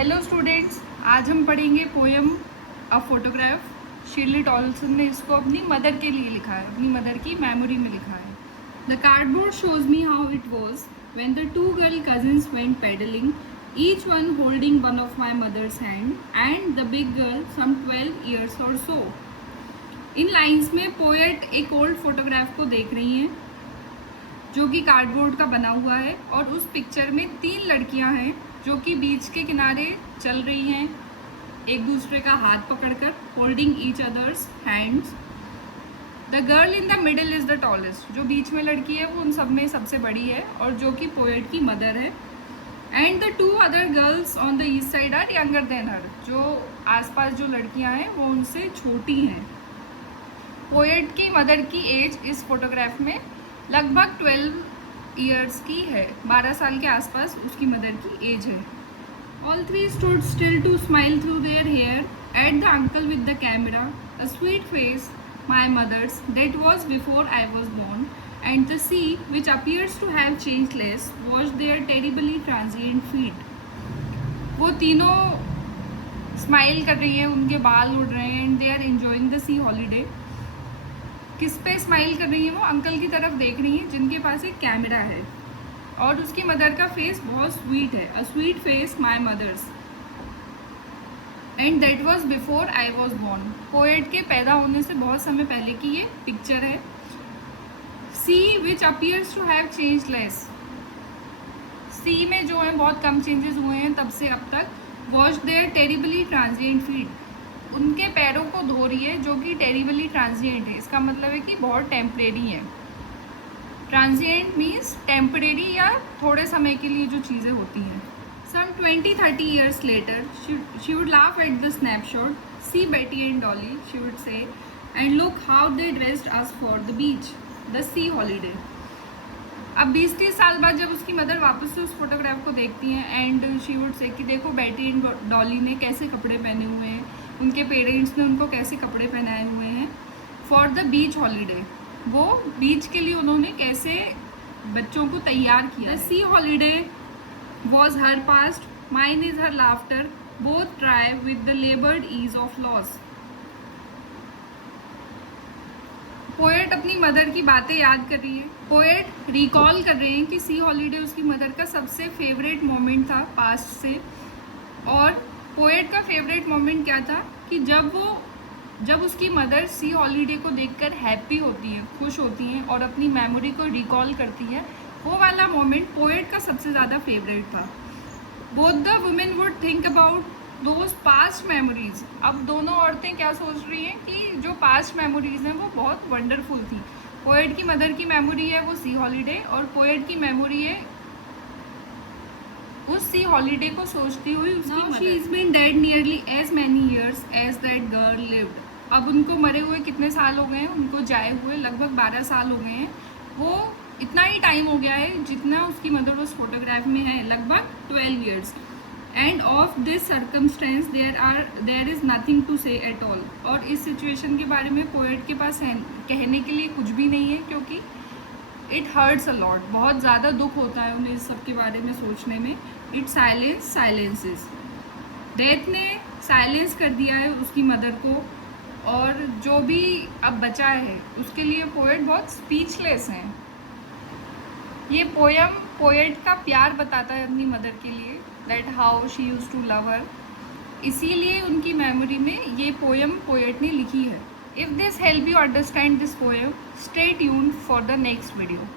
Hello students, आज हम पढ़ेंगे पोएम अ फोटोग्राफ। शिरली टॉलसन ने इसको अपनी मदर के लिए लिखा है, अपनी मदर की मेमोरी में लिखा है। The cardboard shows me how it was when the two girl cousins went paddling, each one holding one of my mother's hand and the big girl some 12 years और सो। इन lines में poet एक old photograph को देख रही हैं जो कि कार्डबोर्ड का बना हुआ है, और उस पिक्चर में 3 लड़कियां हैं जो कि बीच के किनारे चल रही हैं, एक दूसरे का हाथ पकड़कर, holding each others hands. The girl in the middle is the tallest, जो बीच में लड़की है वो उन सब में सबसे बड़ी है और जो कि पोएट की मदर है। And the 2 other girls on the east side are younger than her, जो आसपास जो लड़कियां हैं वो उनसे छोटी हैं। पोएट की मदर की एज इस फोटोग्राफ में लगभग 12 years की है, 12 साल के आसपास उसकी मदर की एज है। All 3 stood still to smile through their hair at the uncle with the camera, a sweet face, my mother's, that was before I was born, and the sea, which appears to have changed less, washed their terribly transient feet. वो तीनों smile कर रही हैं, उनके बाल उड़ रहे हैं, and they are enjoying the sea holiday. किस पे स्माइल कर रही है? वो अंकल की तरफ देख रही हैं जिनके पास एक कैमरा है, और उसकी मदर का फेस बहुत स्वीट है, a sweet face my mother's, and that was before I was born. Poet के पैदा होने से बहुत समय पहले की ये पिक्चर है। C which appears to have change less, C में जो है बहुत कम चेंजेस हुए हैं तब से अब तक। Wash their terribly transient feet, उनके पैरों को धो रही है जो कि टेरिबली ट्रांजिएंट है, इसका मतलब है कि बहुत टेम्परेरी है। ट्रांजिएंट मीन्स टेम्परेरी या थोड़े समय के लिए जो चीज़ें होती हैं। Some 20-30 years later she would laugh at the snapshot, see Betty and Dolly, she would say, and look how they dressed us for the beach, the sea holiday. अब 20-30 साल बाद जब उसकी मदर वापस से उस फोटोग्राफ को देखती हैं, एंड शी वुड से कि देखो बेटी एंड डॉली ने कैसे कपड़े पहने हुए हैं, उनके पेरेंट्स ने उनको कैसे कपड़े पहनाए हुए हैं फॉर द बीच हॉलीडे, वो बीच के लिए उन्होंने कैसे बच्चों को तैयार किया। The sea holiday was her past, mine is her laughter, both try with the laboured ease of loss. Poet अपनी मदर की बातें याद कर रही है, पोएट रिकॉल कर रहे हैं कि सी हॉलीडे उसकी मदर का सबसे फेवरेट मोमेंट था पास्ट से। और पोएट का फेवरेट मोमेंट क्या था कि जब उसकी मदर सी हॉलीडे को देखकर हैप्पी होती है, खुश होती हैं और अपनी मेमोरी को रिकॉल करती है, वो वाला मोमेंट पोएट का सबसे ज़्यादा फेवरेट था। Both the women would think about those past memories, अब दोनों औरतें क्या सोच रही हैं कि जो पास्ट मेमोरीज हैं वो बहुत वंडरफुल थी। पोएट की मदर की मेमोरी है वो सी हॉलीडे, और पोएट की मेमोरी है उस सी हॉलीडे को सोचती हुई उसकी mother. She is been dead nearly as many years as that girl lived, अब उनको मरे हुए कितने साल हो गए हैं, उनको जाए हुए लगभग 12 साल हो गए हैं। वो इतना ही टाइम हो गया है जितना उसकी मदर उस फोटोग्राफ में है, लगभग 12 years। And of this circumstance there is nothing to say at all, और इस सिचुएशन के बारे में पोएट के पास कहने के लिए कुछ भी नहीं है, क्योंकि इट हर्ट्स अ लॉट, बहुत ज़्यादा दुख होता है उन्हें इस सब के बारे में सोचने में। इट साइलेंसेस, डेथ ने साइलेंस कर दिया है उसकी मदर को, और जो भी अब बचा है उसके लिए पोएट बहुत स्पीचलेस हैं। ये पोएम पोएट का प्यार बताता है अपनी मदर के लिए, that how she used to love her, इसीलिए उनकी मेमोरी में ये पोएम पोएट ने लिखी है। If this help you understand this poem, stay tuned for the next video.